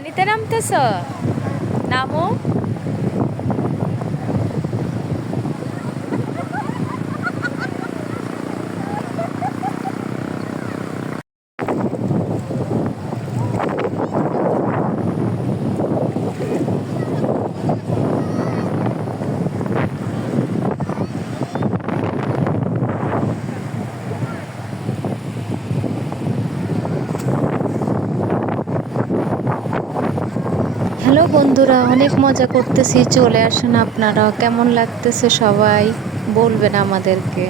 পানিতে নামতেছ? নামো। হ্যালো বন্ধুরা, অনেক মজা করতেছি। চলে আসেন আপনারা। কেমন লাগতেছে সবাই বলবেন আমাদেরকে।